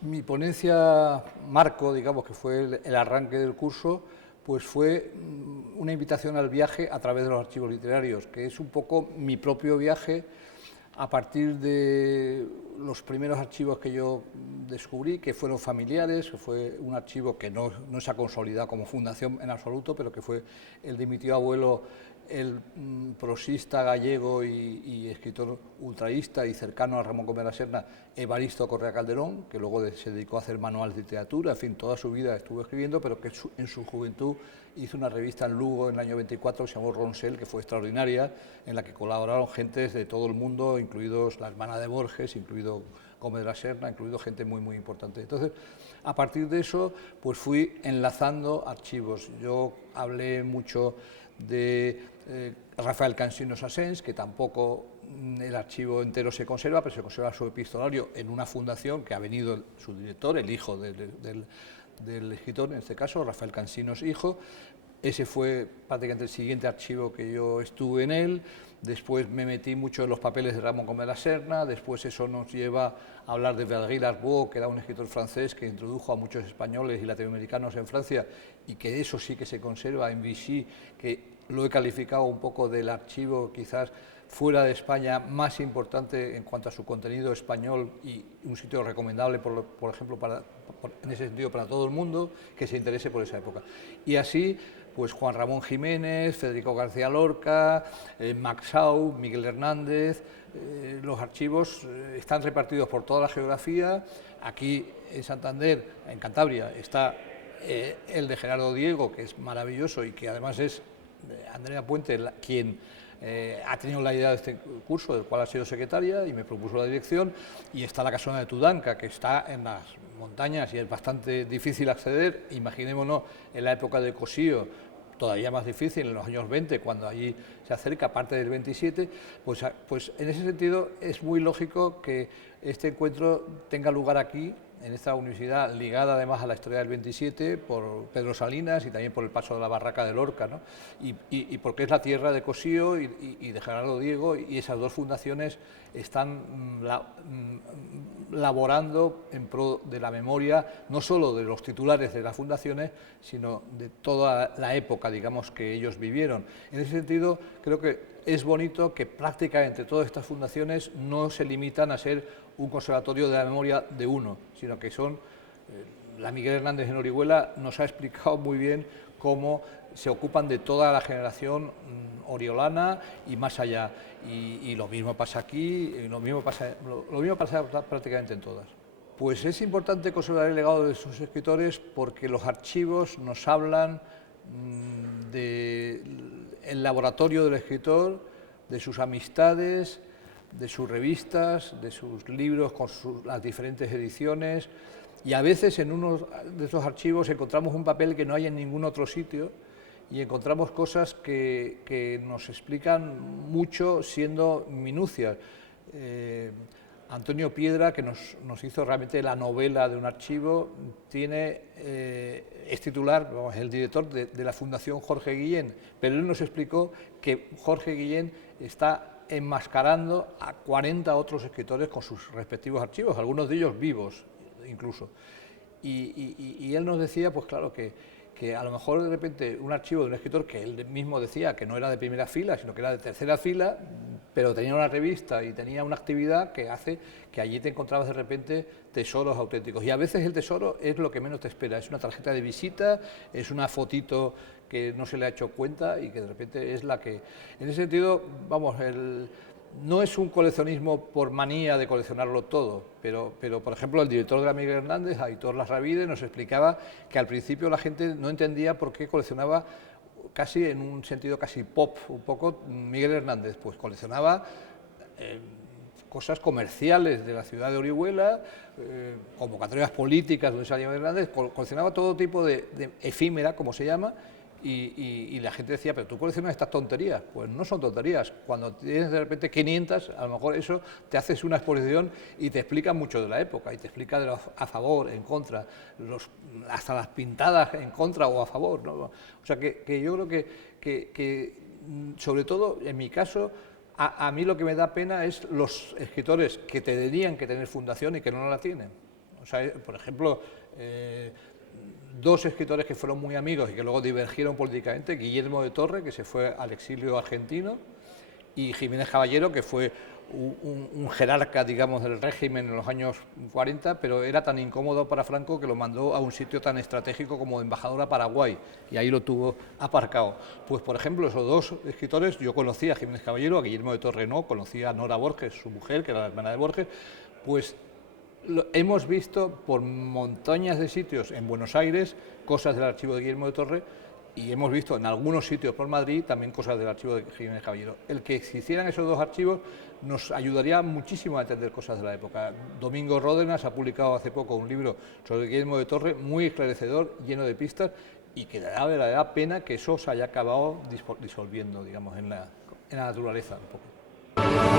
Mi ponencia marco, digamos, que fue el arranque del curso, pues fue una invitación al viaje a través de los archivos literarios, que es un poco mi propio viaje a partir de los primeros archivos que yo descubrí, que fueron familiares, que fue un archivo que no se ha consolidado como fundación en absoluto, pero que fue el de mi tío abuelo, el prosista gallego y escritor ultraísta y cercano a Ramón Gómez de la Serna, Evaristo Correa Calderón, que luego se dedicó a hacer manuales de literatura, en fin, toda su vida estuvo escribiendo, pero que en su juventud hizo una revista en Lugo en el año 24 que se llamó Ronsel, que fue extraordinaria, en la que colaboraron gentes de todo el mundo, incluidos la hermana de Borges, incluido Gómez de la Serna, incluido gente muy importante. Entonces, a partir de eso, pues fui enlazando archivos. Yo hablé mucho de Rafael Cansinos Asens, que tampoco el archivo entero se conserva, pero se conserva su epistolario en una fundación que ha venido su director, el hijo del escritor, en este caso, Rafael Cansinos hijo. Ese fue prácticamente el siguiente archivo que yo estuve en él. Después me metí mucho en los papeles de Ramón Gómez de la Serna. Después eso nos lleva a hablar de Vergil Arbaud, que era un escritor francés que introdujo a muchos españoles y latinoamericanos en Francia, y que eso sí que se conserva en Vichy, que lo he calificado un poco del archivo quizás fuera de España más importante en cuanto a su contenido español, y un sitio recomendable, por ejemplo, en ese sentido para todo el mundo que se interese por esa época. Y así, pues Juan Ramón Jiménez, Federico García Lorca, Max Sau, Miguel Hernández. Los archivos están repartidos por toda la geografía. Aquí en Santander, en Cantabria, está el de Gerardo Diego, que es maravilloso y que además es Andrea Puente quien ha tenido la idea de este curso, del cual ha sido secretaria y me propuso la dirección. Y está la casona de Tudanca, que está en las montañas y es bastante difícil acceder. Imaginémonos en la época de Cosío, todavía más difícil, en los años 20, cuando allí se acerca, aparte del 27, pues en ese sentido es muy lógico que este encuentro tenga lugar aquí, en esta universidad, ligada además a la historia del 27, por Pedro Salinas y también por el paso de la Barraca de Lorca, ¿no? Y porque es la tierra de Cosío y de Gerardo Diego, y esas dos fundaciones están laborando en pro de la memoria, no solo de los titulares de las fundaciones, sino de toda la época, digamos, que ellos vivieron. En ese sentido, creo que es bonito que prácticamente todas estas fundaciones no se limitan a ser un conservatorio de la memoria de uno, sino que son, la Miguel Hernández en Orihuela nos ha explicado muy bien cómo se ocupan de toda la generación oriolana y más allá, y lo mismo pasa aquí, y lo mismo pasa prácticamente en todas. Pues es importante conservar el legado de sus escritores porque los archivos nos hablan del laboratorio del escritor, de sus amistades, de sus revistas, de sus libros con las diferentes ediciones, y a veces en uno de esos archivos encontramos un papel que no hay en ningún otro sitio y encontramos cosas que nos explican mucho siendo minucias. Antonio Piedra, que nos hizo realmente la novela de un archivo, es titular, vamos, es el director de la Fundación Jorge Guillén, pero él nos explicó que Jorge Guillén está enmascarando a 40 otros escritores con sus respectivos archivos, algunos de ellos vivos incluso. Y él nos decía, pues claro, que a lo mejor de repente un archivo de un escritor que él mismo decía que no era de primera fila, sino que era de tercera fila, pero tenía una revista y tenía una actividad que hace que allí te encontrabas de repente tesoros auténticos. Y a veces el tesoro es lo que menos te espera, es una tarjeta de visita, es una fotito que no se le ha hecho cuenta y que de repente es la que... En ese sentido, vamos, no es un coleccionismo por manía de coleccionarlo todo, pero por ejemplo el director de la Miguel Hernández, Aitor Larravide, nos explicaba que al principio la gente no entendía por qué coleccionaba casi en un sentido casi pop, un poco Miguel Hernández, pues coleccionaba cosas comerciales de la ciudad de Orihuela, convocatorias políticas donde salía Miguel Hernández, coleccionaba todo tipo de efímera, como se llama. Y la gente decía, pero tú coleccionas estas tonterías. Pues no son tonterías. Cuando tienes de repente 500, a lo mejor eso te haces una exposición y te explica mucho de la época, y te explica de los a favor, en contra, hasta las pintadas en contra o a favor, ¿no? O sea que yo creo que sobre todo en mi caso, a mí lo que me da pena es los escritores que tendrían que tener fundación y que no la tienen. O sea, por ejemplo, dos escritores que fueron muy amigos y que luego divergieron políticamente, Guillermo de Torre, que se fue al exilio argentino, y Jiménez Caballero, que fue un jerarca, digamos, del régimen en los años 40, pero era tan incómodo para Franco que lo mandó a un sitio tan estratégico como embajador a Paraguay, y ahí lo tuvo aparcado. Pues, por ejemplo, esos dos escritores, yo conocía a Jiménez Caballero, a Guillermo de Torre no, conocía a Nora Borges, su mujer, que era la hermana de Borges, pues hemos visto por montañas de sitios en Buenos Aires cosas del archivo de Guillermo de Torre, y hemos visto en algunos sitios por Madrid también cosas del archivo de Jiménez Caballero. El que existieran esos dos archivos nos ayudaría muchísimo a entender cosas de la época. Domingo Ródenas ha publicado hace poco un libro sobre Guillermo de Torre, muy esclarecedor, lleno de pistas, y que da verdadera pena que eso se haya acabado disolviendo, digamos, en la naturaleza un poco.